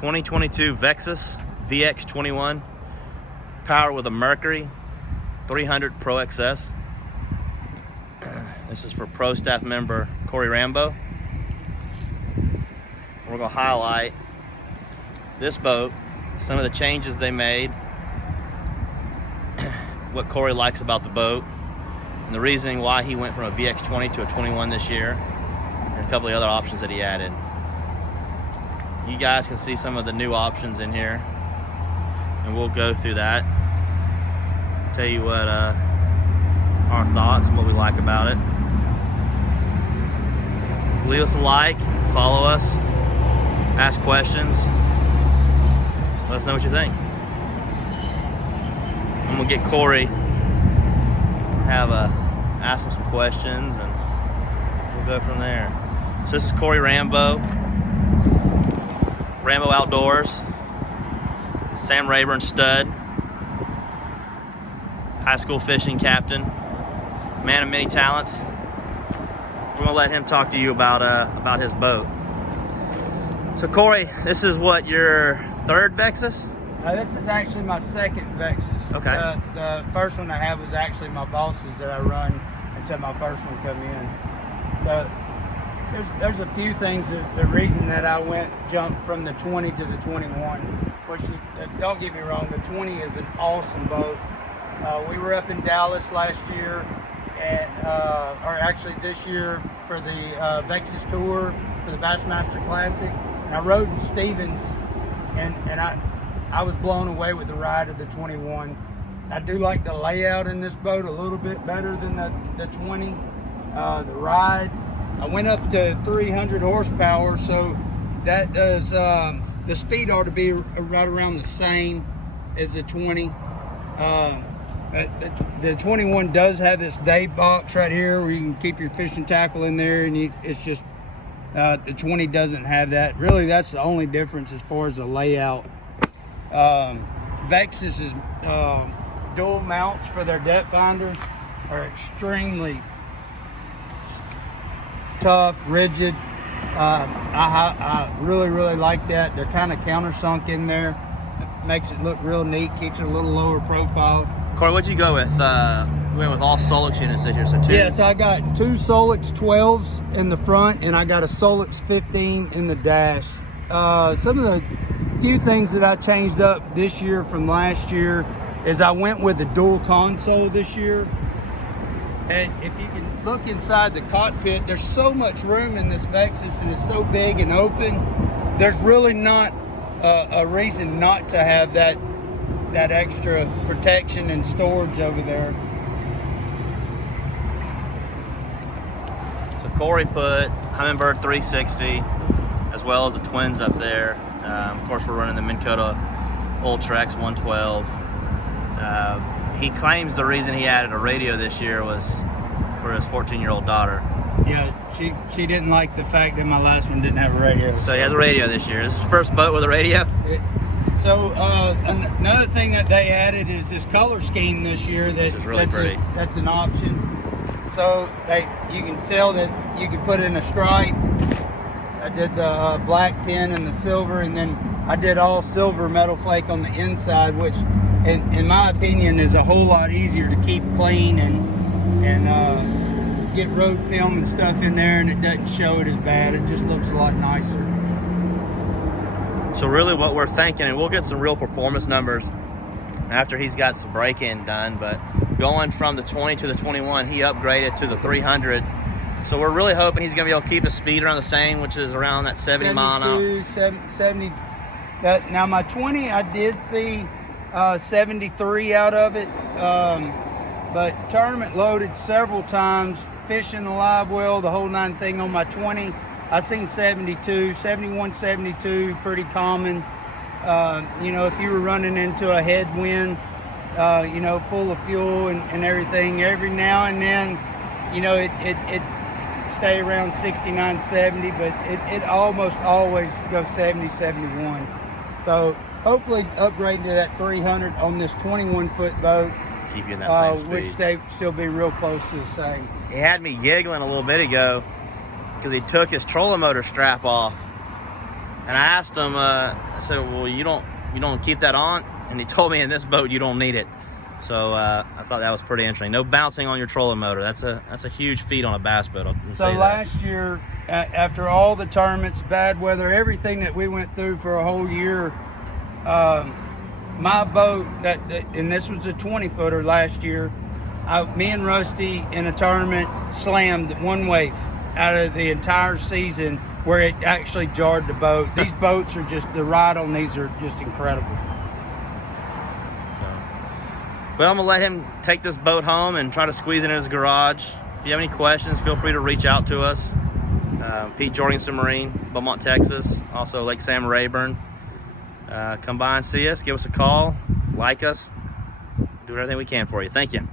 2022 Vexus VX21, powered with a Mercury 300 Pro XS. This is for Pro staff member Cory Rambo. We're gonna highlight this boat, some of the changes they made, what Cory likes about the boat, and the reasoning why he went from a VX20 to a 21 this year, and a couple of other options that he added. You guys can see some of the new options in here, and we'll go through that. Tell you what our thoughts and what we like about it. Leave us a like, follow us, ask questions, let us know what you think. I'm gonna get Cory, ask him some questions, and we'll go from there. So this is Cory Rambo, Rambo Outdoors, Sam Rayburn stud, high school fishing captain, man of many talents. We're gonna let him talk to you about his boat. So Cory, this is what, your third Vexus? This is actually my second Vexus. Okay. The first one I had was actually my boss's that I run until my first one come in. So there's a few things. The reason that I jumped from the 20 to the 21, which, don't get me wrong, the 20 is an awesome boat. We were up in Dallas last year, or actually this year, for the Vexus tour for the Bassmaster Classic. And I rode in Stevens, and I was blown away with the ride of the 21. I do like the layout in this boat a little bit better than the 20. The ride, I went up to 300 horsepower, so that does, the speed ought to be right around the same as the 20. The 21 does have this day box right here where you can keep your fishing tackle in there, and it's just, the 20 doesn't have that. Really, that's the only difference as far as the layout. Vexus is dual mounts for their depth finders are extremely tough, rigid. I really like that. They're kind of countersunk in there. It makes it look real neat, keeps it a little lower profile. Cory, what'd you go with? We went with all Solix units this year, so two? Yes, I got two Solix 12s in the front, and I got a Solix 15 in the dash. Some of the few things that I changed up this year from last year is I went with the dual console this year. And if you can look inside the cockpit, there's so much room in this Vexus, and it's so big and open. There's really not a reason not to have that extra protection and storage over there. So Cory put Humminbird 360 as well as the twins up there. Of course, we're running the Minn Kota Ultrex 112. He claims the reason he added a radio this year was for his 14-year-old daughter. Yeah, she didn't like the fact that my last one didn't have a radio. So he has a radio this year. This is his first boat with a radio? So another thing that they added is this color scheme this year. That's really pretty. That's an option. So you can tell that you can put in a stripe. I did the black pin and the silver, and then I did all silver metal flake on the inside, which in my opinion is a whole lot easier to keep clean and get road film and stuff in there, and it doesn't show it as bad. It just looks a lot nicer. So really what we're thinking, and we'll get some real performance numbers after he's got some break-in done, but going from the 20 to the 21, he upgraded to the 300. So we're really hoping he's going to be able to keep his speed around the same, which is around that 70 mile an hour. 70. Now my 20, I did see 73 out of it, but tournament loaded several times, fishing the live well, the whole 9 thing on my 20. I seen 72, 71, 72, pretty common. You know, if you were running into a headwind, you know, full of fuel and everything, every now and then, you know, it stay around 69, 70, but it almost always goes 70, 71. So hopefully upgrading to that 300 on this 21-foot boat. Keep you in that same speed. Which they still be real close to the same. He had me giggling a little bit ago because he took his trolling motor strap off And I asked him, I said, well, you don't keep that on? And he told me in this boat you don't need it. So I thought that was pretty interesting. No bouncing on your trolling motor. That's a huge feat on a bass boat. So last year, after all the tournaments, bad weather, everything that we went through for a whole year, my boat, and this was a 20-footer last year, me and Rusty in a tournament slammed one wave out of the entire season where it actually jarred the boat. These boats are just, the ride on these are just incredible. Well, I'm going to let him take this boat home and try to squeeze it in his garage. If you have any questions, feel free to reach out to us. Pete Jorgensen Marine, Beaumont, Texas. Also Lake Sam Rayburn. Come by and see us. Give us a call. Like us. Do everything we can for you. Thank you.